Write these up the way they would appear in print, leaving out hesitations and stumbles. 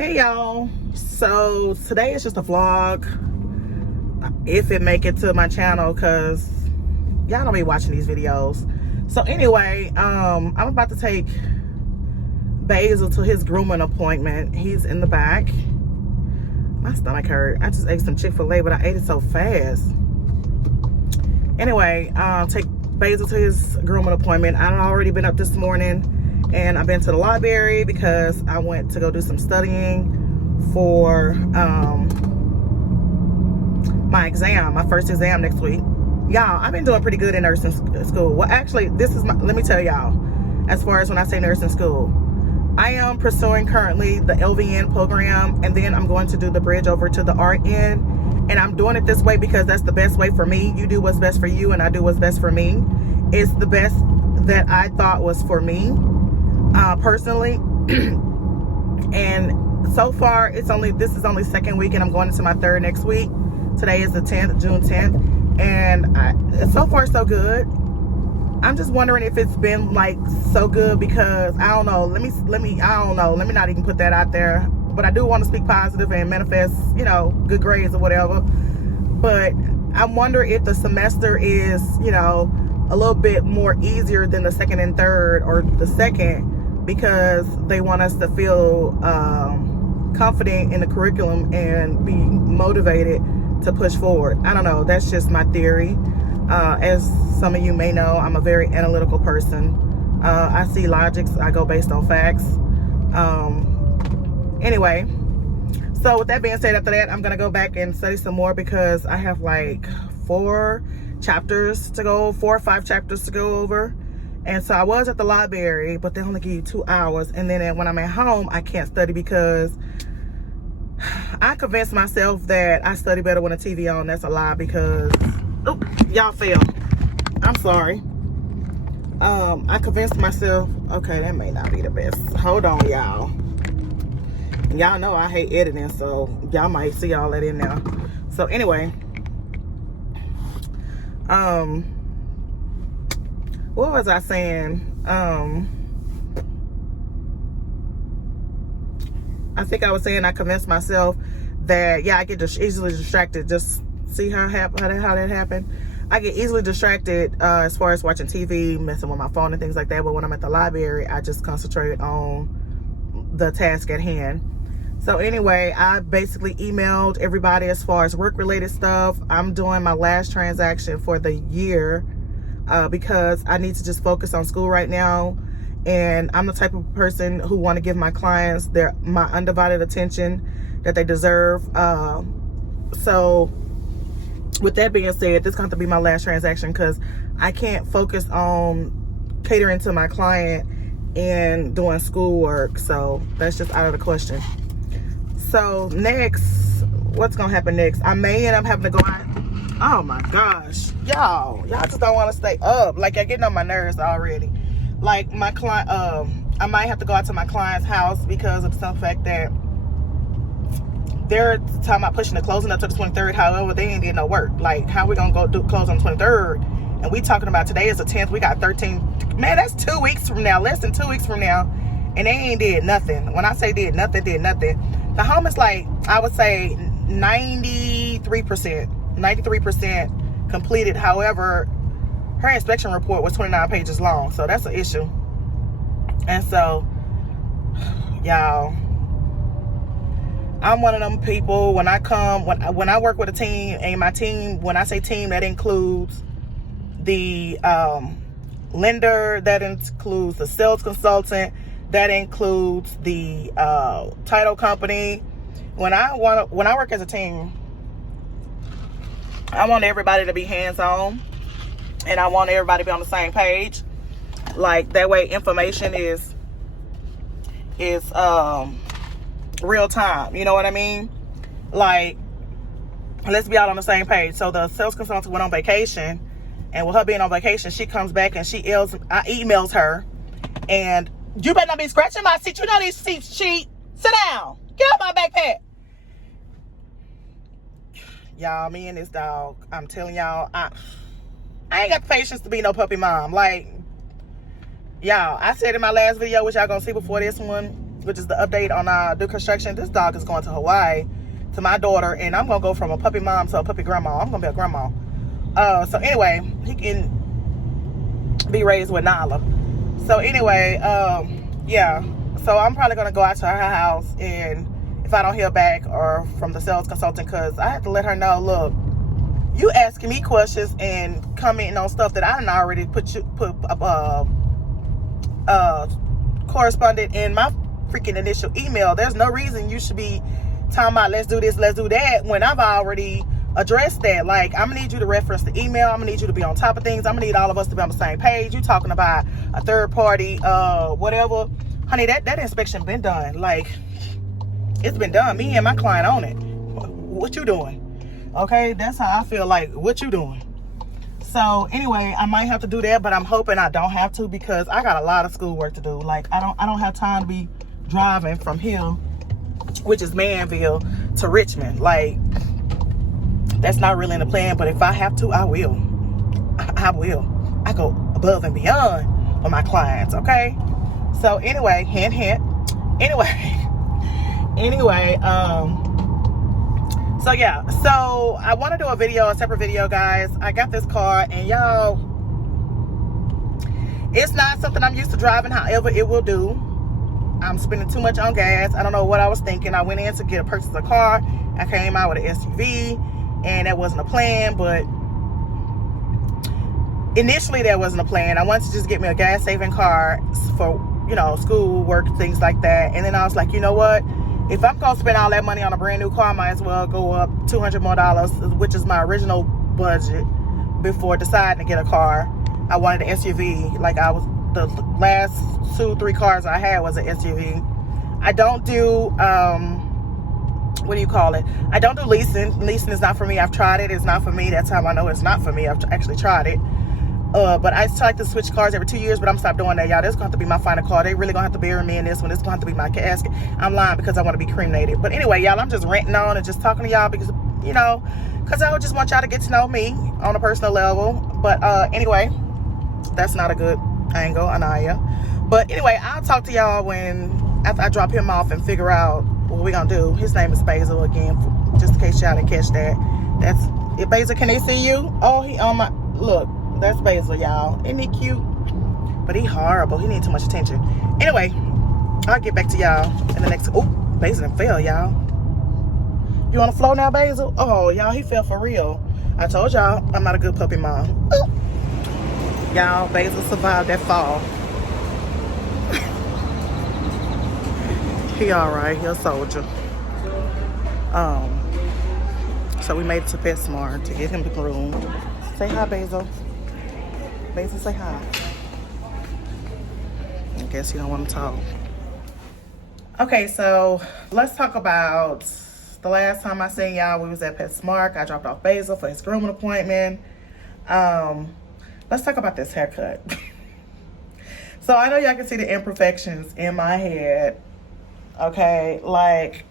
Hey y'all, so today is just a vlog, if it make it to my channel, because y'all don't be watching these videos. So anyway, I'm about to take Basil to his grooming appointment. He's in the back. My stomach hurt. I just ate some Chick-fil-A, but I ate it so fast. Anyway, take Basil to his grooming appointment. I've already been up this morning and I've been to the library because I went to go do some studying for my exam, my first exam next week. Y'all, I've been doing pretty good in nursing school. Well, actually, let me tell y'all, as far as when I say nursing school, I am pursuing currently the LVN program, and then I'm going to do the bridge over to the RN. And I'm doing it this way because that's the best way for me. You do what's best for you, and I do what's best for me. It's the best that I thought was for me, personally. And so far, this is only second week, and I'm going into my third next week. Today is the 10th, June 10th, and so far so good. I'm just wondering if it's been like so good because I don't know. Let me not even put that out there. But I do want to speak positive and manifest, good grades or whatever. But I wonder if the semester is, a little bit more easier than the second and third, or the second, because they want us to feel confident in the curriculum and be motivated to push forward. I don't know. That's just my theory. As some of you may know, I'm a very analytical person. I see logics. I go based on facts. Anyway, so with that being said, after that, I'm going to go back and study some more because I have like 4 or 5 chapters to go over. And so I was at the library, but they only give you 2 hours. And then when I'm at home, I can't study because I convinced myself that I study better when the TV on. That's a lie because, oh, y'all fell. I'm sorry. I convinced myself, okay, that may not be the best. Hold on, y'all. Y'all know I hate editing, so y'all might see all that in there. So anyway, what was I saying? I think I was saying I convinced myself that, I get easily distracted. Just see how that happened. I get easily distracted as far as watching TV, messing with my phone and things like that. But when I'm at the library, I just concentrate on the task at hand. So anyway, I basically emailed everybody as far as work-related stuff. I'm doing my last transaction for the year because I need to just focus on school right now. And I'm the type of person who want to give my clients my undivided attention that they deserve. So with that being said, this is going to be my last transaction because I can't focus on catering to my client and doing schoolwork. So that's just out of the question. So next, what's going to happen next? I may end up having to go out. Oh my gosh. Y'all just don't want to stay up. Like, you're getting on my nerves already. Like, my client, I might have to go out to my client's house because of some fact that they're talking about pushing the closing up to the 23rd. However, they ain't did no work. Like, how we gonna go do close on the 23rd? And we talking about today is the 10th. We got 13. Man, that's 2 weeks from now. Less than 2 weeks from now. And they ain't did nothing. When I say did nothing. The home is like, I would say 93% completed. However, her inspection report was 29 pages long. So that's an issue. And so, y'all, I'm one of them people, when I work with a team, and my team, when I say team, that includes the lender, that includes the sales consultant, that includes the title company. When I work as a team, I want everybody to be hands-on, and I want everybody to be on the same page. Like, that way information is real time. You know what I mean? Like, let's be all on the same page. So the sales consultant went on vacation, and with her being on vacation, she comes back and I emails her, and you better not be scratching my seat. You know these seats cheap. Sit down. Get out my backpack. Y'all, me and this dog, I'm telling y'all, I ain't got the patience to be no puppy mom. Like, y'all, I said in my last video, which y'all gonna see before this one, which is the update on new construction. This dog is going to Hawaii to my daughter, and I'm gonna go from a puppy mom to a puppy grandma. I'm gonna be a grandma. So anyway, he can be raised with Nala. So anyway, yeah. So I'm probably gonna go out to her house, and if I don't hear back or from the sales consultant, because I have to let her know, look, you asking me questions and commenting on stuff that I didn't already corresponded in my freaking initial email. There's no reason you should be talking about let's do this, let's do that, when I've already addressed that. Like, I'm gonna need you to reference the email. I'm gonna need you to be on top of things. I'm gonna need all of us to be on the same page. You talking about a third party, whatever. Honey, that inspection been done. Like, it's been done. Me and my client on it. What you doing? Okay, that's how I feel. Like, what you doing? So anyway, I might have to do that, but I'm hoping I don't have to, because I got a lot of schoolwork to do. Like, I don't have time to be driving from here, which is Manville, to Richmond. Like, that's not really in the plan, but if I have to, I will. I will. I go above and beyond for my clients, okay? So anyway, hint, hint. Anyway, so yeah, so I want to do a separate video, guys. I got this car, and y'all, it's not something I'm used to driving. However, it will do. I'm spending too much on gas. I don't know what I was thinking. I went in to purchase a car. I came out with an SUV, and that wasn't a plan. But initially, that wasn't a plan. I wanted to just get me a gas-saving car for, you know, school, work, things like that. And then I was like, you know what? If I'm going to spend all that money on a brand new car, I might as well go up $200 more, which is my original budget before deciding to get a car. I wanted an SUV. Like, the last 2-3 cars I had was an SUV. I don't do, what do you call it? I don't do leasing. Leasing is not for me. I've tried it. It's not for me. That's how I know it's not for me. I've actually tried it. But I like to switch cars every 2 years, but I'm stopped doing that, y'all. This is going to have to be my final car. They really going to have to bury me in this one. This is going to have to be my casket. I'm lying because I want to be cremated. But anyway, y'all, I'm just ranting on and just talking to y'all because, you know, because I just want y'all to get to know me on a personal level. But anyway, that's not a good angle, Inayah. But anyway, I'll talk to y'all after I drop him off and figure out what we're going to do. His name is Basil, again, just in case y'all didn't catch that. That's it. Basil, can they see you? Oh, he on my, look. That's Basil, y'all. Isn't he cute? But he horrible. He needs too much attention. Anyway, I'll get back to y'all in the next... Oh, Basil done fell, y'all. You on the floor now, Basil? Oh, y'all, he fell for real. I told y'all I'm not a good puppy mom. Y'all, Basil survived that fall. He all right. He a soldier. So we made it to PetSmart to get him the groom. Say hi, Basil. Basil, say hi. I guess you don't want to talk. Okay, so let's talk about the last time I seen y'all. We was at PetSmart. I dropped off Basil for his grooming appointment. Let's talk about this haircut. So I know y'all can see the imperfections in my head. Okay, like,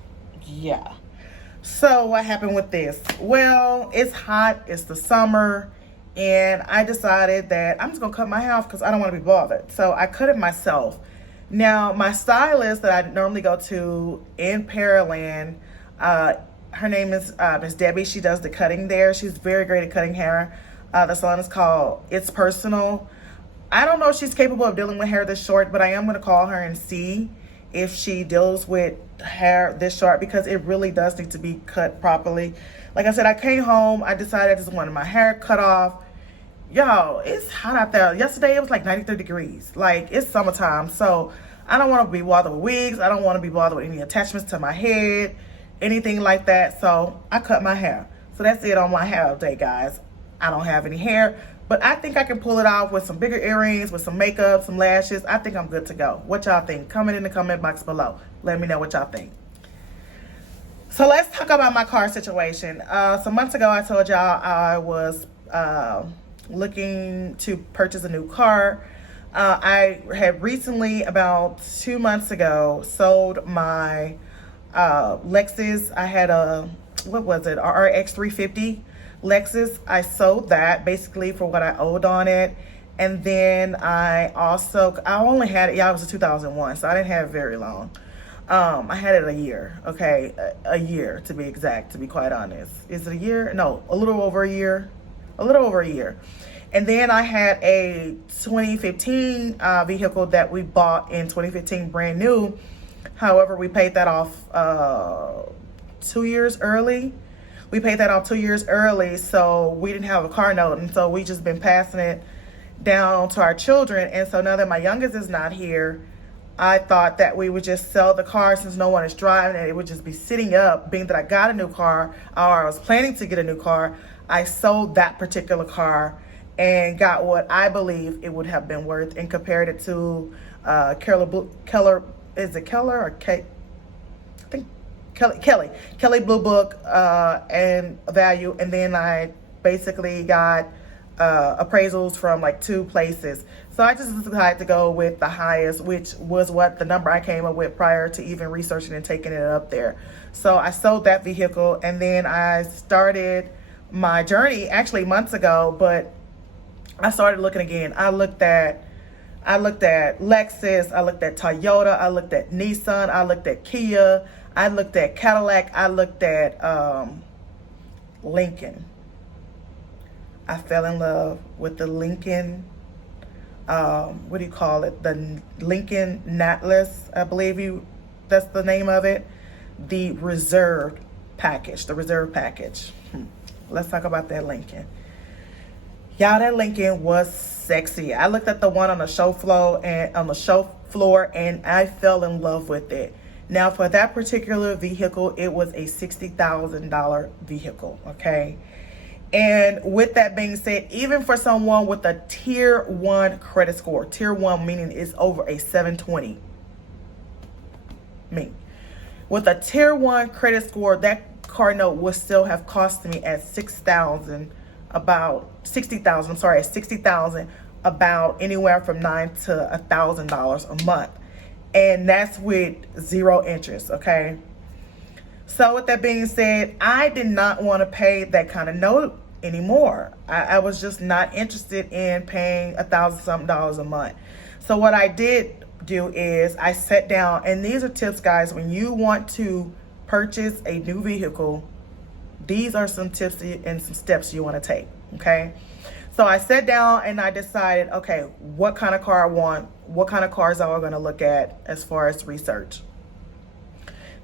yeah. So what happened with this? Well, it's hot. It's the summer. And I decided that I'm just going to cut my hair off because I don't want to be bothered. So I cut it myself. Now, my stylist that I normally go to in Pearland, her name is Miss Debbie. She does the cutting there. She's very great at cutting hair. The salon is called It's Personal. I don't know if she's capable of dealing with hair this short, but I am going to call her and see if she deals with hair this short, because it really does need to be cut properly. Like I said, I came home. I decided I just wanted my hair cut off. Y'all, it's hot out there. Yesterday, it was like 93 degrees. Like, it's summertime. So, I don't want to be bothered with wigs. I don't want to be bothered with any attachments to my head, anything like that. So, I cut my hair. So, that's it on my hair day, guys. I don't have any hair. But I think I can pull it off with some bigger earrings, with some makeup, some lashes. I think I'm good to go. What y'all think? Comment in the comment box below. Let me know what y'all think. So let's talk about my car situation. Some months ago, I told y'all I was looking to purchase a new car. I had recently, about 2 months ago, sold my Lexus. I had a, what was it, a RX 350 Lexus. I sold that basically for what I owed on it. And then I only had it, yeah, it was a 2001, so I didn't have it very long. I had it a year, okay, a year to be exact, to be quite honest. Is it a year? No, a little over a year, And then I had a 2015 vehicle that we bought in 2015, brand new. However, we paid that off 2 years early. We paid that off 2 years early, so we didn't have a car note, and so we just been passing it down to our children. And so now that my youngest is not here, I thought that we would just sell the car since no one is driving and it would just be sitting up. Being that I got a new car, or I was planning to get a new car, I sold that particular car and got what I believe it would have been worth, and compared it to Keller, is it Keller or Kate? I think Kelly Blue Book and value. And then I basically got appraisals from like 2 places. So I just decided to go with the highest, which was what the number I came up with prior to even researching and taking it up there. So I sold that vehicle, and then I started my journey actually months ago, but I started looking again. I looked at Lexus, I looked at Toyota, I looked at Nissan, I looked at Kia, I looked at Cadillac, I looked at Lincoln. I fell in love with the Lincoln, what do you call it? The Lincoln Atlas, I believe that's the name of it. The reserve package. Let's talk about that Lincoln. Y'all, that Lincoln was sexy. I looked at the one on the show floor and I fell in love with it. Now, for that particular vehicle, it was a $60,000 vehicle, okay? And with that being said, even for someone with a tier 1 credit score, tier 1 meaning it's over a 720, with a tier 1 credit score, that car note would still have cost me at $60,000, about anywhere from $900 to $1,000 a month. And that's with 0 interest, okay? So with that being said, I did not want to pay that kind of note anymore. I was just not interested in paying $1,000-something a month. So what I did do is I sat down, and these are tips, guys. When you want to purchase a new vehicle, these are some tips and some steps you want to take, okay? So I sat down and I decided, okay, what kind of car I want, what kind of cars am I going to look at as far as research.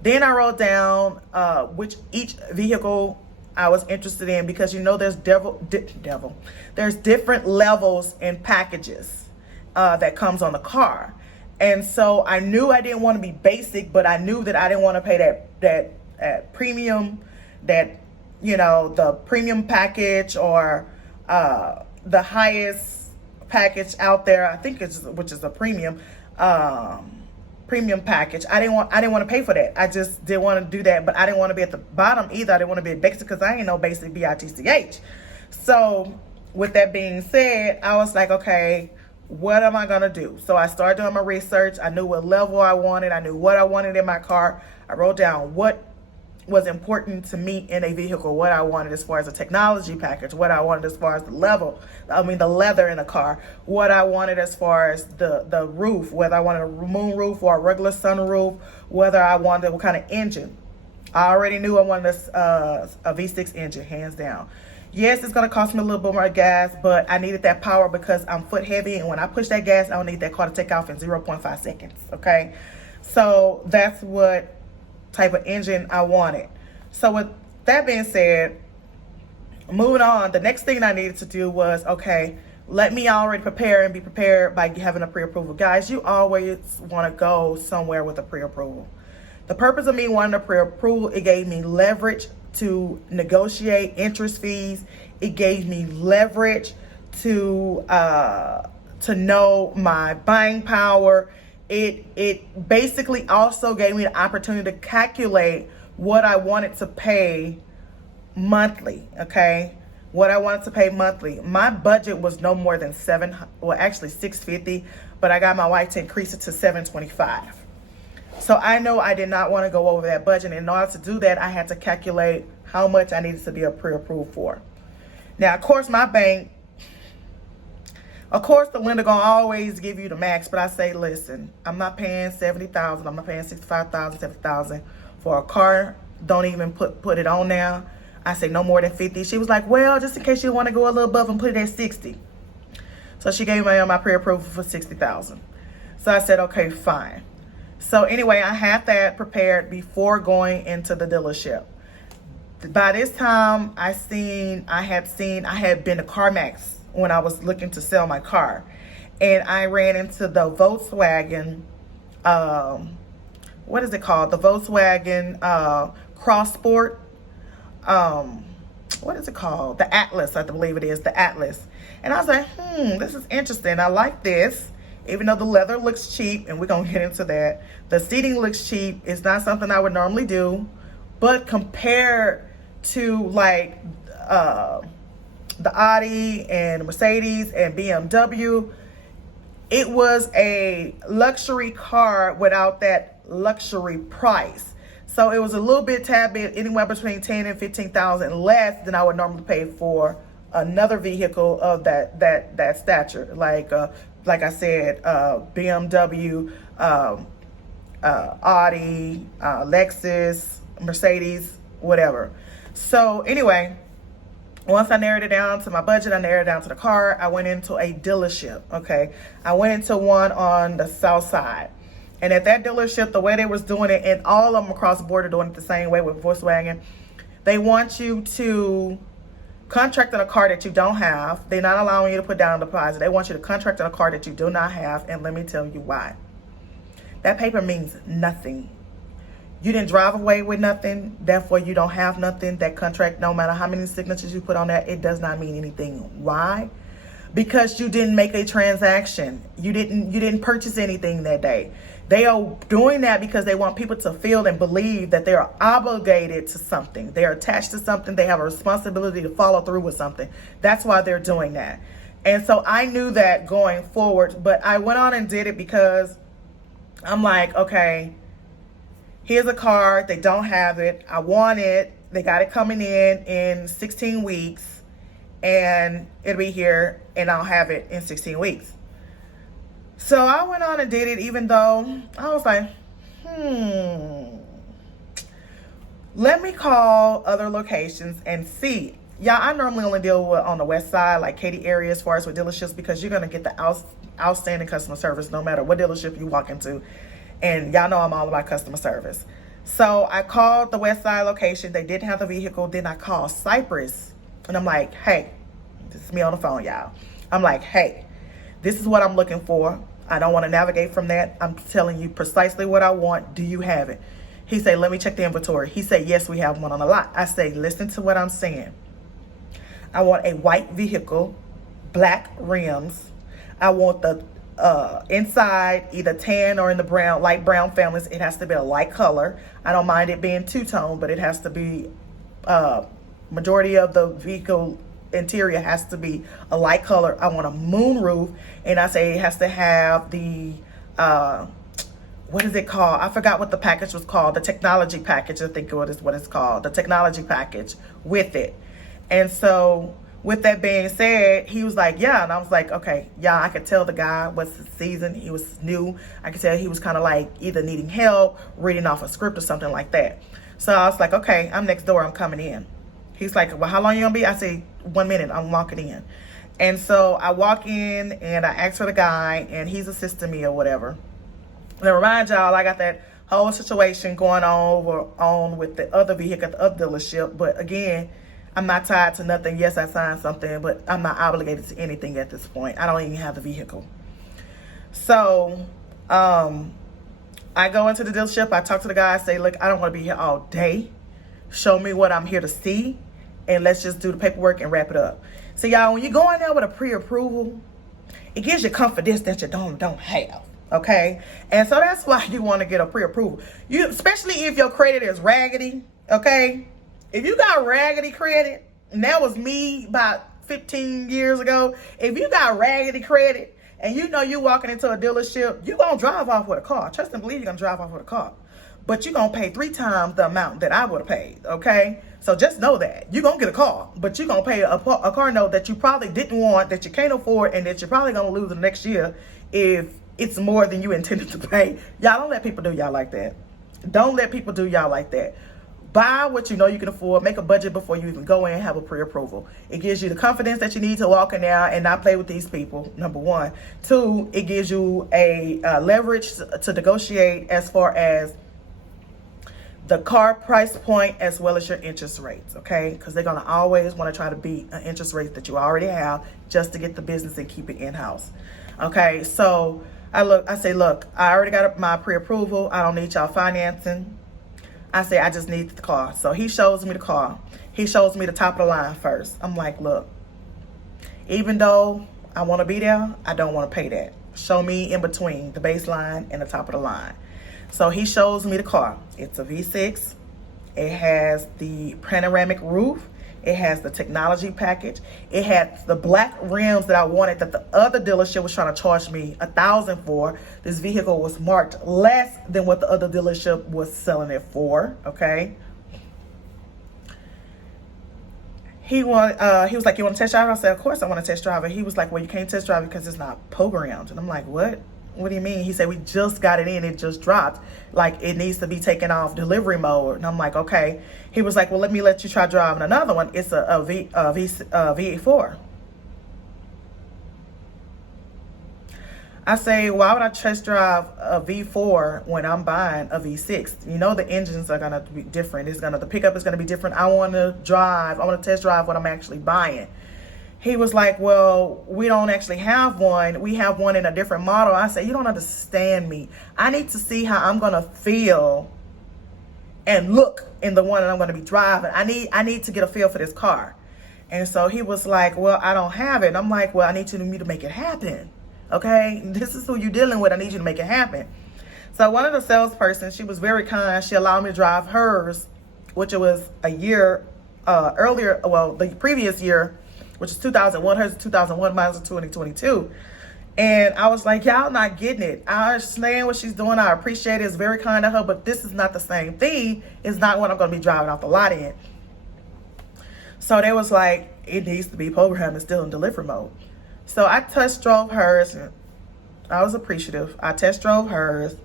Then I wrote down which each vehicle I was interested in, because there's there's different levels and packages that comes on the car. And so I knew I didn't want to be basic, but I knew that I didn't want to pay that premium, the premium package, or the highest package out there, I think which is a premium package. I didn't want to pay for that. I just didn't want to do that, but I didn't want to be at the bottom either. I didn't want to be a basic, because I ain't no basic bitch. So with that being said, I was like, okay, what am I gonna do? So I started doing my research. I knew what level I wanted. I knew what I wanted in my car. I wrote down what was important to me in a vehicle, what I wanted as far as a technology package, what I wanted as far as the leather in the car, what I wanted as far as the roof, whether I wanted a moon roof or a regular sunroof, whether I wanted what kind of engine. I already knew I wanted a V6 engine, hands down. Yes, it's going to cost me a little bit more gas, but I needed that power because I'm foot heavy, and when I push that gas, I don't need that car to take off in 0.5 seconds, okay? So that's what type of engine I wanted. So with that being said, moving on, the next thing I needed to do was, okay, let me already prepare and be prepared by having a pre-approval. Guys, you always want to go somewhere with a pre-approval. The purpose of me wanting a pre-approval, it gave me leverage to negotiate interest fees. It gave me leverage to know my buying power. It basically also gave me the opportunity to calculate what I wanted to pay monthly, okay? What I wanted to pay monthly. My budget was no more than $650, but I got my wife to increase it to $725. So I know I did not want to go over that budget. In order to do that, I had to calculate how much I needed to be pre-approved for. Now, of course, my bank Of course, the lender gonna always give you the max, but I say, listen, I'm not paying $70,000. I'm not paying $65,000, $70,000 for a car. Don't even put it on now. I say no more than 50. She was like, well, just in case you want to go a little above and put it at 60. So she gave me my pre-approval for $60,000. So I said, okay, fine. So anyway, I had that prepared before going into the dealership. By this time, I had been to CarMax when I was looking to sell my car, and I ran into the Volkswagen. What is it called? The Volkswagen Cross Sport. What is it called? The Atlas, I believe it is, the Atlas. And I was like, this is interesting. I like this, even though the leather looks cheap, and we're gonna get into that. The seating looks cheap. It's not something I would normally do, but compared to like the Audi and Mercedes and BMW, it was a luxury car without that luxury price. So it was a little bit, tad bit, anywhere between 10 and 15,000 less than I would normally pay for another vehicle of that stature. Like I said, BMW, Audi, Lexus, Mercedes, whatever. So anyway, once I narrowed it down to my budget, I narrowed it down to the car, I went into a dealership, okay? I went into one on the south side. And at that dealership, the way they was doing it, and all of them across the board are doing it the same way with Volkswagen, they want you to contract on a car that you don't have. They're not allowing you to put down a deposit. They want you to contract on a car that you do not have, and let me tell you why. That paper means nothing. You didn't drive away with nothing, therefore you don't have nothing. That contract, no matter how many signatures you put on that, it does not mean anything. Why? Because you didn't make a transaction. You didn't purchase anything that day. They are doing that because they want people to feel and believe that they are obligated to something. They are attached to something. They have a responsibility to follow through with something. That's why they're doing that. And so I knew that going forward, but I went on and did it because I'm like, okay, here's a car. They don't have it. I want it. They got it coming in 16 weeks, and it'll be here, and I'll have it in 16 weeks. So I went on and did it, even though I was like, let me call other locations and see. Yeah, I normally only deal with on the west side, like Katy area, as far as with dealerships, because you're going to get the outstanding customer service no matter what dealership you walk into. And y'all know I'm all about customer service. So I called the west side location. They didn't have the vehicle. Then I called Cypress, and I'm like, hey, this is me on the phone, y'all. I'm like, hey, this is what I'm looking for. I don't want to navigate from that. I'm telling you precisely what I want. Do you have it? He said, let me check the inventory. He said, yes, we have one on the lot. I say, listen to what I'm saying. I want a white vehicle, black rims. I want the inside either tan or in the brown, light brown families. It has to be a light color. I don't mind it being two-tone, but it has to be majority of the vehicle interior has to be a light color. I want a moon roof, and I say it has to have the what is it called? I forgot what the package was called. The technology package, I think it is what it's called. The technology package with it. And so with that being said, he was like, yeah. And I was like, okay, yeah, I could tell the guy was seasoned. He was new. I could tell he was kind of like either needing help, reading off a script or something like that. So I was like, okay, I'm next door. I'm coming in. He's like, well, how long you gonna be? I say, 1 minute, I'm walking in. And so I walk in and I ask for the guy, and he's assisting me or whatever. And I remind y'all, I got that whole situation going on with the other vehicle at the other dealership. But again, I'm not tied to nothing. Yes, I signed something, but I'm not obligated to anything at this point. I don't even have the vehicle. So I go into the dealership. I talk to the guy. I say, look, I don't want to be here all day. Show me what I'm here to see, and let's just do the paperwork and wrap it up. So y'all, when you go in there with a pre-approval, it gives you confidence that you don't have, okay? And so that's why you want to get a pre-approval. You, especially if your credit is raggedy, okay? If you got raggedy credit, and that was me about 15 years ago, if you got raggedy credit and you know you're walking into a dealership, you're going to drive off with a car. Trust and believe you're going to drive off with a car. but you're going to pay 3 times the amount that I would have paid, okay? So just know that. You're going to get a car, but you're going to pay a car note that you probably didn't want, that you can't afford, and that you're probably going to lose the next year if it's more than you intended to pay. Y'all, don't let people do y'all like that. Don't let people do y'all like that. Buy what you know you can afford. Make a budget before you even go in and have a pre-approval. It gives you the confidence that you need to walk in there and not play with these people, number one. 2, it gives you a leverage to negotiate as far as the car price point as well as your interest rates, okay? Because they're going to always want to try to beat an interest rate that you already have just to get the business and keep it in-house, okay? So I say, look, I already got my pre-approval. I don't need y'all financing. I say, I just need the car. So he shows me the car. He shows me the top of the line first. I'm like, look, even though I want to be there, I don't want to pay that. Show me in between the baseline and the top of the line. So he shows me the car. It's a V6. It has the panoramic roof. It has the technology package. It had the black rims that I wanted that the other dealership was trying to charge me $1,000 for. This vehicle was marked less than what the other dealership was selling it for, okay? He was like, you want to test drive it? I said, of course I want to test drive it. He was like, well, you can't test drive it because it's not programmed. And I'm like, what? What do you mean? He said, we just got it in. It just dropped. Like, it needs to be taken off delivery mode. And I'm like, okay. He was like, well, let you try driving another one. It's a V8 I say, why would I test drive a V4 when I'm buying a V6? You know, the engines are going to be different. The pickup is going to be different. I want to test drive what I'm actually buying. He was like, well, we don't actually have one. We have one in a different model. I said, you don't understand me. I need to see how I'm going to feel and look in the one that I'm going to be driving. I need to get a feel for this car. And so he was like, well, I don't have it. And I'm like, well, I need you to make it happen. Okay, this is who you're dealing with. I need you to make it happen. So one of the salespersons, she was very kind. She allowed me to drive hers, which was a year earlier. Well, the previous year, which is 2001. Hers is 2001. Mine's 2022. And I was like, y'all not getting it. I understand what she's doing. I appreciate it. It's very kind of her, but this is not the same thing. It's not what I'm going to be driving off the lot in. So they was like, it needs to be programmed and still in delivery mode. So I test drove hers. And I was appreciative. I test drove hers.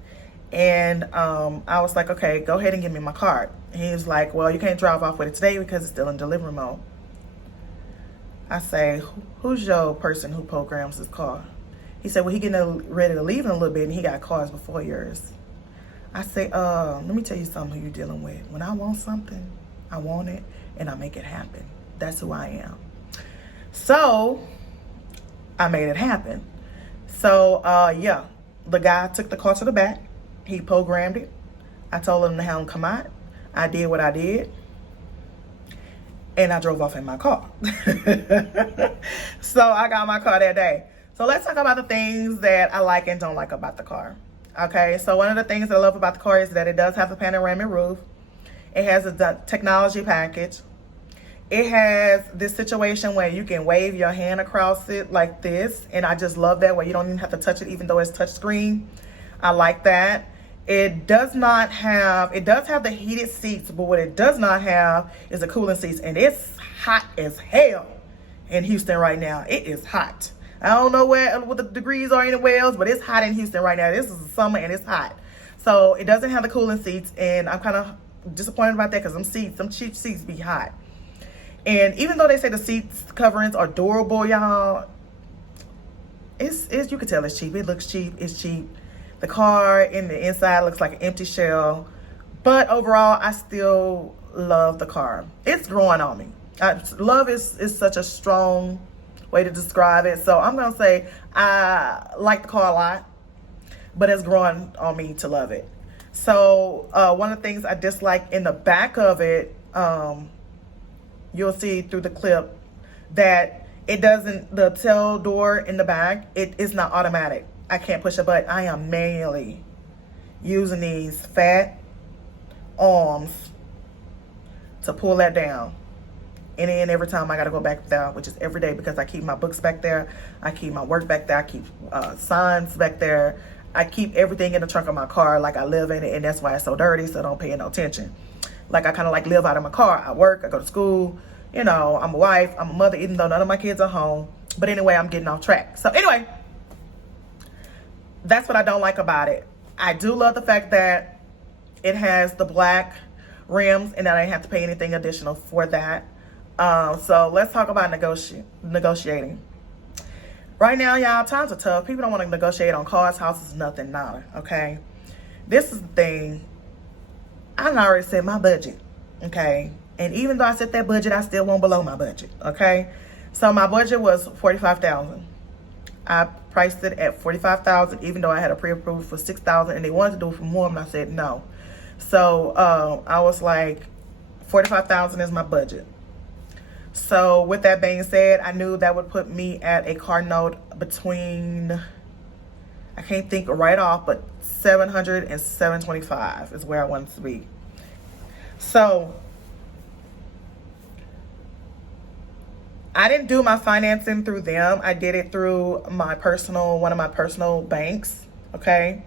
And I was like, okay, go ahead and give me my card. And he was like, well, you can't drive off with it today because it's still in delivery mode. I say, who's your person who programs this car? He said, well, he getting ready to leave in a little bit and he got cars before yours. I say, let me tell you something who you're dealing with. When I want something, I want it and I make it happen. That's who I am. So I made it happen. So yeah, the guy took the car to the back. He programmed it. I told him to have him come out. I did what I did. And I drove off in my car. So I got my car that day. So let's talk about the things that I like and don't like about the car. Okay, so one of the things that I love about the car is that it does have the panoramic roof. It has a technology package. It has this situation where you can wave your hand across it like this. And I just love that, where you don't even have to touch it even though it's touch screen. I like that. It does have the heated seats, but what it does not have is the cooling seats. And it's hot as hell in Houston right now. It is hot. I don't know what the degrees are anywhere else, but it's hot in Houston right now. This is the summer and it's hot. So it doesn't have the cooling seats, and I'm kind of disappointed about that because some cheap seats be hot. And even though they say the seats coverings are durable, y'all, it's you can tell it's cheap. It looks cheap. It's cheap. The car in the inside looks like an empty shell. But overall, I still love the car. It's growing on me. Love is such a strong way to describe it. So I'm going to say I like the car a lot, but it's growing on me to love it. So one of the things I dislike in the back of it, you'll see through the clip that the tail door in the back, it is not automatic. I can't push a button. I am manually using these fat arms to pull that down. And then every time I got to go back there, which is every day, because I keep my books back there. I keep my work back there. I keep signs back there. I keep everything in the trunk of my car, like I live in it, and that's why it's so dirty, so don't pay no attention. Like I kind of like live out of my car. I work, I go to school, you know, I'm a wife, I'm a mother, even though none of my kids are home. But anyway, I'm getting off track. So anyway, that's what I don't like about it. I do love the fact that it has the black rims and that I didn't have to pay anything additional for that. So let's talk about negotiating. Right now, y'all, times are tough. People don't want to negotiate on cars, houses, nothing, nada, okay? This is the thing. I already set my budget, okay? And even though I set that budget, I still won't below my budget, okay? So my budget was $45,000. I priced it at $45,000, even though I had a pre-approved for $6,000, and they wanted to do it for more, and I said no. So I was like, $45,000 is my budget. So with that being said, I knew that would put me at a car note between, I can't think right off, but $700 and $725 is where I wanted to be. So I didn't do my financing through them. I did it through my one of my personal banks, okay?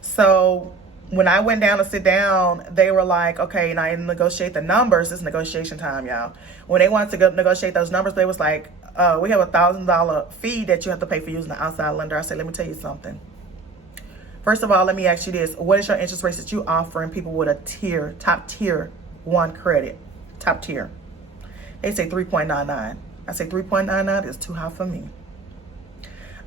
So when I went down to sit down, they were like, okay, now I negotiate the numbers. It's negotiation time, y'all. When they wanted to go negotiate those numbers, they was like, we have $1,000 fee that you have to pay for using the outside lender. I said, let me tell you something. First of all, let me ask you this. What is your interest rates that you offering people with a top tier 1 credit? Top tier. They say 3.99. I say 3.99 is too high for me.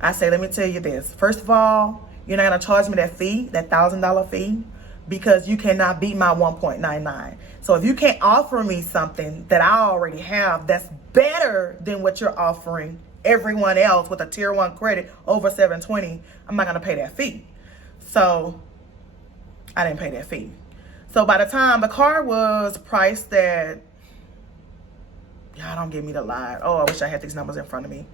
I say, let me tell you this. First of all, you're not going to charge me that fee, that $1,000 fee, because you cannot beat my 1.99. So if you can't offer me something that I already have that's better than what you're offering everyone else with a tier 1 credit over 720, I'm not going to pay that fee. So I didn't pay that fee. So by the time the car was priced at, y'all don't give me the line. Oh, I wish I had these numbers in front of me.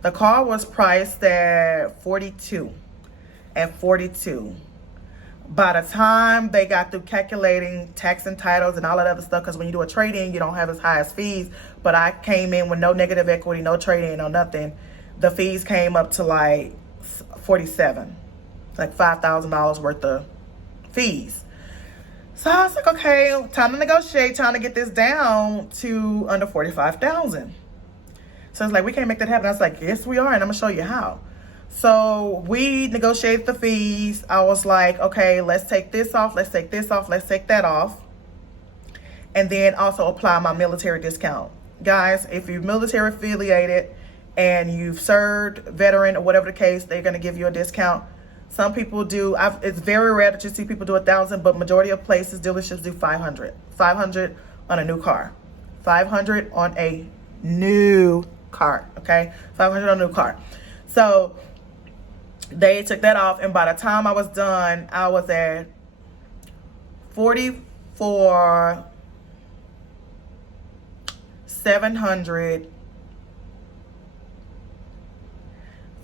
The car was priced at 42. At 42. By the time they got through calculating tax and titles and all that other stuff, because when you do a trade-in, you don't have as high as fees. But I came in with no negative equity, no trade-in, no nothing. The fees came up to like 47, like $5,000 worth of fees. So I was like, okay, time to negotiate, time to get this down to under 45,000. So it's like, we can't make that happen. I was like, yes, we are, and I'm gonna show you how. So we negotiated the fees. I was like, okay, let's take this off, let's take this off, let's take that off. And then also apply my military discount. Guys, if you're military affiliated and you've served, veteran, or whatever the case, they're gonna give you a discount. Some people do, it's very rare that you see people do 1,000, but majority of places, dealerships do 500. 500 on a new car. 500 on a new car, okay? 500 on a new car. So they took that off, and by the time I was done, I was at 730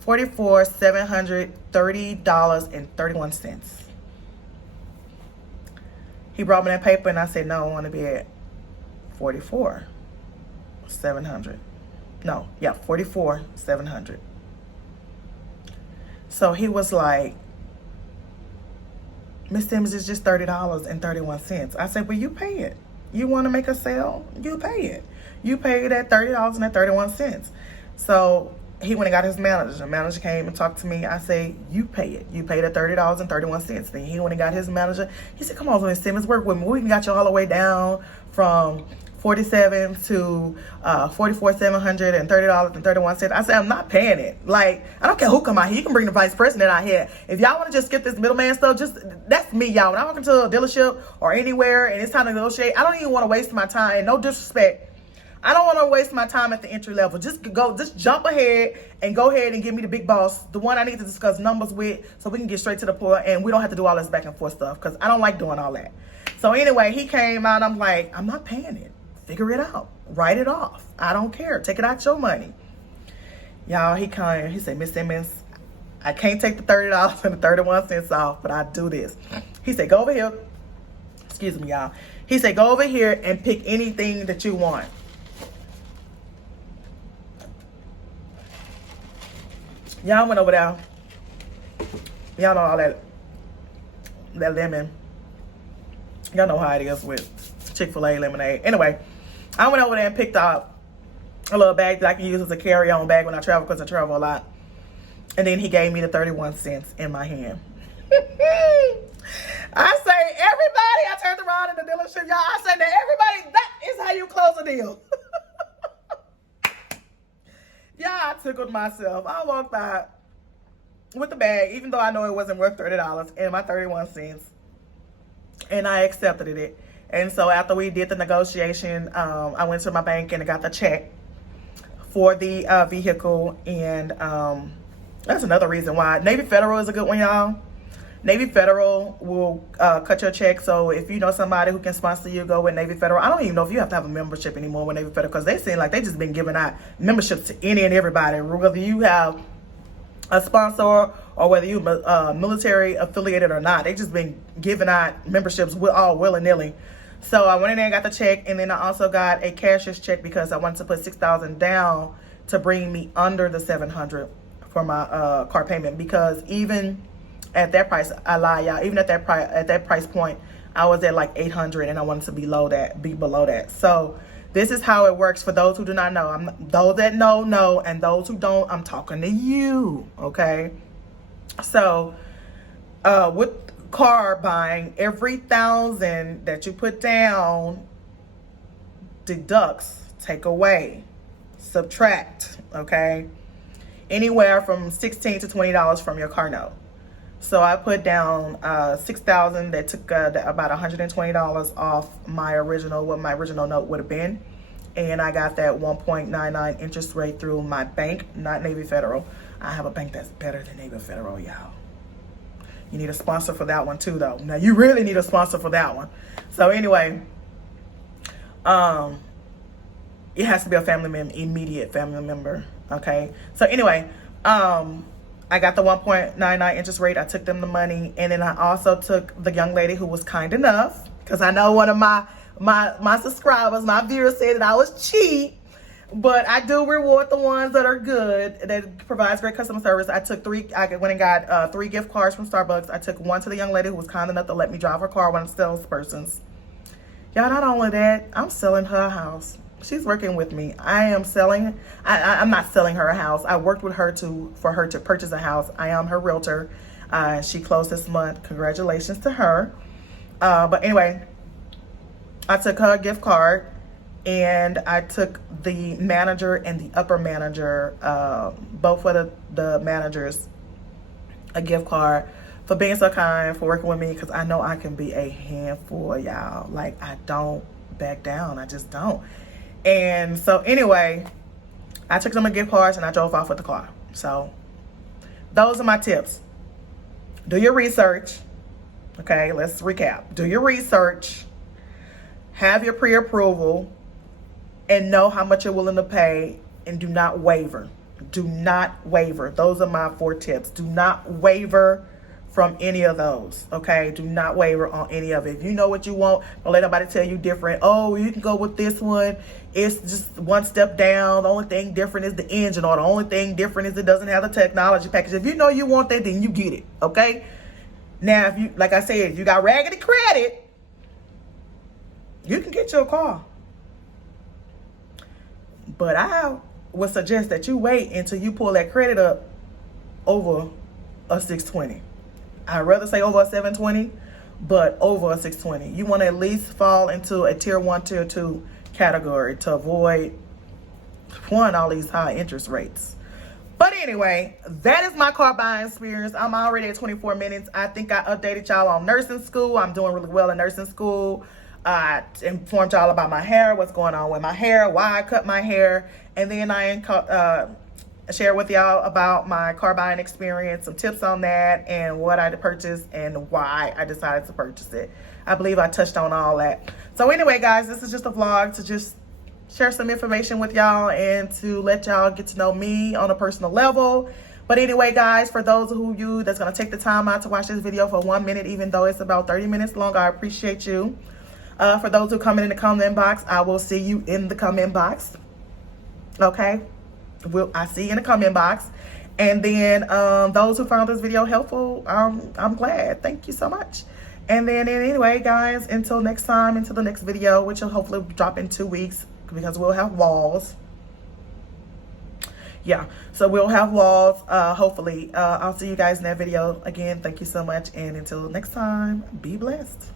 $44,730.31. He brought me that paper, and I said, no, I want to be at 44,700. No, yeah, 44,700. So he was like, Miss Simmons, is just $30.31. I said, well, you pay it. You want to make a sale? You pay it. You pay it at $30.31. So he went and got his manager. The manager came and talked to me. I say, you pay it. You paid at $30.31. Then he went and got his manager. He said, come on, Miss Simmons, work with me. We got you all the way down from 47 to $44,730.31. I said, I'm not paying it. Like, I don't care who come out here. You can bring the vice president out here. If y'all want to just skip this middleman stuff, just, that's me, y'all. When I walk into a dealership or anywhere and it's time to negotiate, I don't even want to waste my time. And no disrespect, I don't want to waste my time at the entry level. Just jump ahead and go ahead and give me the big boss, the one I need to discuss numbers with, so we can get straight to the point and we don't have to do all this back and forth stuff, because I don't like doing all that. So anyway, he came out. I'm like, I'm not paying it. Figure it out. Write it off. I don't care. Take it out your money. Y'all, he came. He said, Miss Simmons, I can't take the $30.31 off, but I do this. He said, go over here. Excuse me, y'all. He said, go over here and pick anything that you want. Y'all went over there, Y'all know all that lemon. Y'all know how it is with Chick-fil-A lemonade. Anyway, I went over there and picked up a little bag that I can use as a carry-on bag when I travel, because I travel a lot. And then he gave me the 31 cents in my hand. I say, everybody, I turned around in the dealership, y'all. I said to everybody, that is how you close a deal. Yeah, I tickled myself. I walked out with the bag, even though I know it wasn't worth $30, and my 31 cents. And I accepted it. And so after we did the negotiation, I went to my bank and I got the check for the vehicle. And that's another reason why Navy Federal is a good one, y'all. Navy Federal will cut your check. So if you know somebody who can sponsor you, go with Navy Federal. I don't even know if you have to have a membership anymore with Navy Federal, because they seem like they just been giving out memberships to any and everybody, whether you have a sponsor or whether you military affiliated or not. They just been giving out memberships all willy-nilly. So I went in there and got the check, and then I also got a cashier's check because I wanted to put $6,000 down to bring me under the $700 for my car payment, because even at that price, I lie, y'all, even at that price point, I was at like $800, and I wanted to be below that. So this is how it works for those who do not know. Those that know, and those who don't, I'm talking to you, okay? So with car buying, every $1,000 that you put down deducts, take away, subtract, okay? Anywhere from $16 to $20 from your car note. So I put down $6,000. That took about $120 off my original, what my original note would have been. And I got that 1.99 interest rate through my bank, not Navy Federal. I have a bank that's better than Navy Federal, y'all. You need a sponsor for that one too, though. Now, you really need a sponsor for that one. So anyway, it has to be a immediate family member, okay? So anyway, I got the 1.99 interest rate. I took them the money, and then I also took the young lady who was kind enough, because I know one of my subscribers, my viewers, said that I was cheap, but I do reward the ones that are good, that provides great customer service. I went and got 3 gift cards from Starbucks. I took one to the young lady who was kind enough to let me drive her car, one of the salespersons. Y'all, not only that, I'm selling her house. She's working with me. I'm not selling her a house. I worked with her for her to purchase a house. I am her realtor. She closed this month. Congratulations to her. But anyway, I took her gift card, and I took the manager and the upper manager, both of the managers, a gift card for being so kind, for working with me, because I know I can be a handful, y'all. Like, I don't back down. I just don't. And so anyway, I took them a gift cards and I drove off with the car. So those are my tips. Do your research. Okay, let's recap. Do your research. Have your pre-approval, and know how much you're willing to pay, and do not waver. Do not waver. Those are my 4 tips. Do not waver from any of those, okay? Do not waver on any of it. If you know what you want, don't let nobody tell you different. Oh, you can go with this one. It's just one step down. The only thing different is the engine, or the only thing different is it doesn't have the technology package. If you know you want that, then you get it, okay? Now, if you, like I said, if you got raggedy credit, you can get your car. But I would suggest that you wait until you pull that credit up over a 620. I'd rather say over a 720, but over a 620. You want to at least fall into a tier 1, tier 2 category to avoid all these high interest rates. But anyway, that is my car buying experience. I'm already at 24 minutes. I think I updated y'all on nursing school. I'm doing really well in nursing school. I informed y'all about my hair, what's going on with my hair, why I cut my hair, and then I share with y'all about my car buying experience, some tips on that, and what I purchased and why I decided to purchase it. I believe I touched on all that. So anyway, guys, this is just a vlog to just share some information with y'all and to let y'all get to know me on a personal level. But anyway, guys, for those of you that's going to take the time out to watch this video for 1 minute, even though it's about 30 minutes long, I appreciate you. For those who come in the comment box, I will see you in the comment box. Okay? I see you in the comment box. And then those who found this video helpful, I'm glad. Thank you so much. And then anyway, guys, until next time, until the next video, which will hopefully drop in 2 weeks because we'll have walls. Yeah, so we'll have walls, hopefully. I'll see you guys in that video. Again, thank you so much. And until next time, be blessed.